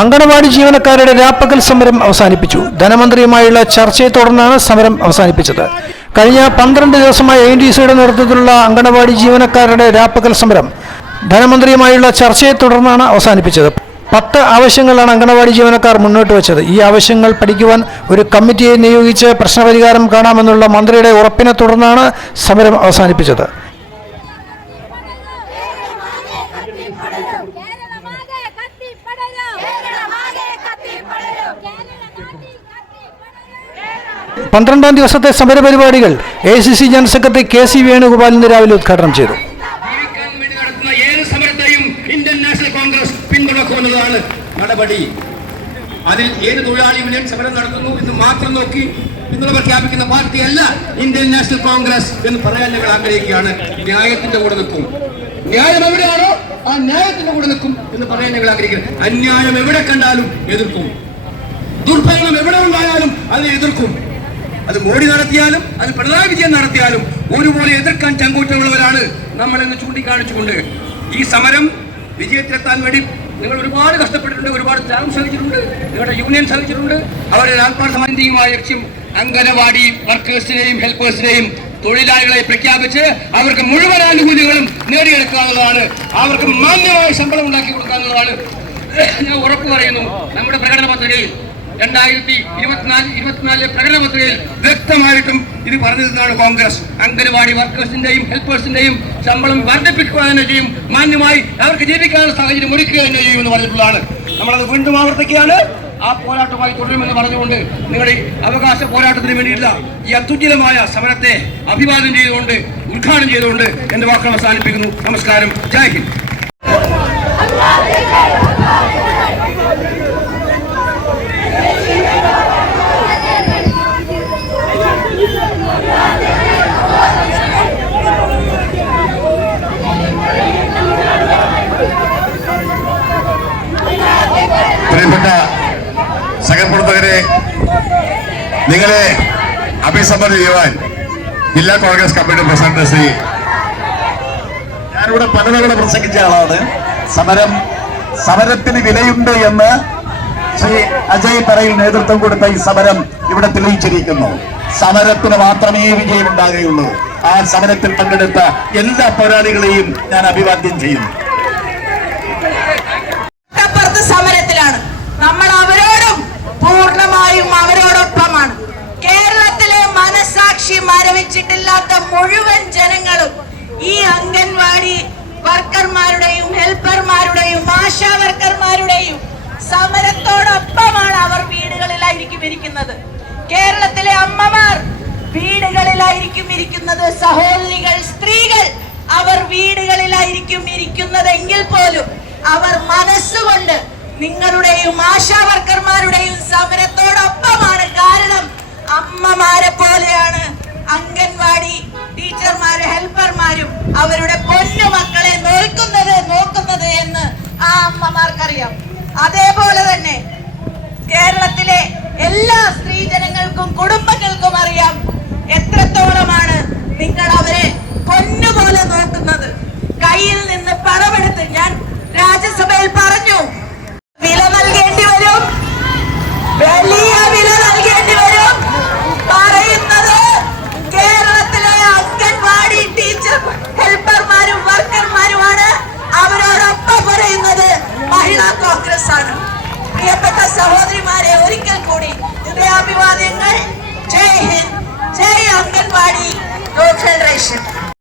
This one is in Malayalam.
അങ്കണവാടി ജീവനക്കാരുടെ രാപ്പകൽ സമരം അവസാനിപ്പിച്ചു. ധനമന്ത്രിയുമായുള്ള ചർച്ചയെ തുടർന്നാണ് സമരം അവസാനിപ്പിച്ചത്. കഴിഞ്ഞ പന്ത്രണ്ട് ദിവസമായി എൻ ഡി സിയുടെ നേതൃത്വത്തിലുള്ള അങ്കണവാടി ജീവനക്കാരുടെ രാപ്പകൽ സമരം ധനമന്ത്രിയുമായുള്ള ചർച്ചയെ തുടർന്നാണ് അവസാനിപ്പിച്ചത്. പത്ത് ആവശ്യങ്ങളാണ് അങ്കണവാടി ജീവനക്കാർ മുന്നോട്ട് വെച്ചത്. ഈ ആവശ്യങ്ങൾ പഠിക്കുവാൻ ഒരു കമ്മിറ്റിയെ നിയോഗിച്ച് പ്രശ്നപരിഹാരം കാണാമെന്നുള്ള മന്ത്രിയുടെ ഉറപ്പിനെ തുടർന്നാണ് സമരം അവസാനിപ്പിച്ചത്. പന്ത്രണ്ടാം ദിവസത്തെ സമരപരിപാടികൾ A C C general secretary K C Venugopal ഇന്ന് രാവിലെ ഉദ്ഘാടനം ചെയ്തു. ഇന്ത്യൻ നാഷണൽ കോൺഗ്രസ് പിന്തുണക്കുമെന്നതാണ് നടപടി. അതിൽ ഏത് തൊഴിലാളി യൂണിയൻ സമരം നടത്തുന്നു എന്ന് മാത്രം നോക്കി പിന്തുണ പ്രഖ്യാപിക്കുന്ന പാർട്ടിയല്ല ഇന്ത്യൻ നാഷണൽ കോൺഗ്രസ് എന്ന് പറയാൻ ഞങ്ങൾ ആഗ്രഹിക്കുകയാണ്. ന്യായത്തിന്റെ കൂടെ നിൽക്കും. ന്യായം എവിടെയാണോ ആ ന്യായത്തിന്റെ കൂടെ നിൽക്കും എന്ന് പറയാൻ ഞങ്ങൾ ആഗ്രഹിക്കുന്നു. അന്യായം എവിടെ കണ്ടാലും എതിർക്കും. ദുർഭരണം എവിടെ ഉണ്ടായാലും അതിനെ എതിർക്കും. അത് മോഡി നടത്തിയാലും അത് പിണറായി വിജയൻ നടത്തിയാലും ഒരുപോലെ എതിർക്കാൻ ചങ്കൂറ്റമുള്ളവരാണ് നമ്മൾ എന്ന് ചൂണ്ടിക്കാണിച്ചുകൊണ്ട് ഈ സമരം വിജയത്തിലെത്താൻ വേണ്ടി നിങ്ങൾ ഒരുപാട് കഷ്ടപ്പെട്ടിട്ടുണ്ട് ഒരുപാട് ത്യാഗം സഹിച്ചിട്ടുണ്ട് നിങ്ങളുടെ യൂണിയൻ സഹിച്ചിട്ടുണ്ട്. അവരുടെ ആത്മാർത്ഥ സമിതിയുമായ ലക്ഷ്യം അംഗനവാടി വർക്കേഴ്സിനെയും ഹെൽപ്പേഴ്സിനെയും തൊഴിലാളികളെ പ്രഖ്യാപിച്ച് അവർക്ക് മുഴുവൻ ആനുകൂല്യങ്ങളും നേടിയെടുക്കുക എന്നുള്ളതാണ് അവർക്ക് മാന്യമായ ശമ്പളം ഉണ്ടാക്കി കൊടുക്കുക എന്നുള്ളതാണ് ഞാൻ ഉറപ്പ് പറയുന്നു നമ്മുടെ പ്രകടന പത്രികയിൽ രണ്ടായിരത്തി ഇരുപത്തിനാല് ഇരുപത്തിനാലിലെ പ്രകടന പത്രികയിൽ വ്യക്തമായിട്ടും ഇത് പറഞ്ഞതാണ് കോൺഗ്രസ്. അംഗനവാടി വർക്കേഴ്സിന്റെയും ഹെൽപ്പേഴ്സിന്റെയും ശമ്പളം വർദ്ധിപ്പിക്കുക തന്നെ ചെയ്യും. മാന്യമായി അവർക്ക് ജീവിക്കാനുള്ള സാഹചര്യം ഒരുക്കുക തന്നെ ചെയ്യും എന്ന് പറഞ്ഞിട്ടുള്ളതാണ്. നമ്മളത് വീണ്ടും ആവർത്തിക്കുകയാണ്. ആ പോരാട്ടമായി തുടരുമെന്ന് പറഞ്ഞുകൊണ്ട് നിങ്ങളുടെ അവകാശ പോരാട്ടത്തിന് വേണ്ടിയിട്ടുള്ള ഈ അത്യുജ്വലമായ സമരത്തെ അഭിവാദ്യം ചെയ്തുകൊണ്ട് ഉദ്ഘാടനം ചെയ്തുകൊണ്ട് എന്റെ വാക്കുകൾ അവസാനിപ്പിക്കുന്നു. നമസ്കാരം. ജയ് ഹിന്ദ്. പ്രിയപ്പെട്ട സഹപ്രവർത്തകരെ നിങ്ങളെ അഭിസംബോധന ചെയ്യുവാൻ ജില്ലാ കോൺഗ്രസ് കമ്മിറ്റി പ്രസിഡന്റ് ശ്രീ ഞാനിവിടെ പലതവണ പ്രസംഗിച്ച ആളാണ്. സമരം സമരത്തിന് വിലയുണ്ട് എന്ന് ശ്രീ അജയ് പറയിൽ നേതൃത്വം കൊടുത്ത ഈ സമരം ഇവിടെ തെളിയിച്ചിരിക്കുന്നു. സമരത്തിന് മാത്രമേ വിജയമുണ്ടാകുകയുള്ളൂ ആ സമരത്തിൽ പങ്കെടുത്ത എല്ലാ പോരാളികളെയും ഞാൻ അഭിവാദ്യം ചെയ്യുന്നു. മരവിച്ചിട്ടില്ലാത്ത മുഴുവൻ ജനങ്ങളും ഈ അംഗൻവാടി വർക്കർമാരുടെയും ഹെൽപ്പർമാരുടെയും ആശാ വർക്കർമാരുടെയും സമരത്തോടൊപ്പമാണ് അവർ വീടുകളിലായിരിക്കും ഇരിക്കുന്നത്. കേരളത്തിലെ അമ്മമാർ വീടുകളിലായിരിക്കും ഇരിക്കുന്നത്. സഹോദരികൾ സ്ത്രീകൾ അവർ വീടുകളിലായിരിക്കും ഇരിക്കുന്നതെങ്കിൽ പോലും അവർ മനസ്സുകൊണ്ട് നിങ്ങളുടെയും ആശാ വർക്കർമാരുടെയും സമരത്തോടൊപ്പമാണ്. കാരണം അമ്മമാരെ ആ അമ്മമാർക്കറിയാം. അതേപോലെ തന്നെ കേരളത്തിലെ എല്ലാ സ്ത്രീജനങ്ങൾക്കും കുടുംബങ്ങൾക്കും അറിയാം. സഹോദരിമാരെ ഒരിക്കൽ കൂടി ഹൃദയാഭിവാദ്യങ്ങൾ. ജയ് ഹിന്ദ്. ജയ് അംഗൻവാടി. ഫെഡറേഷൻ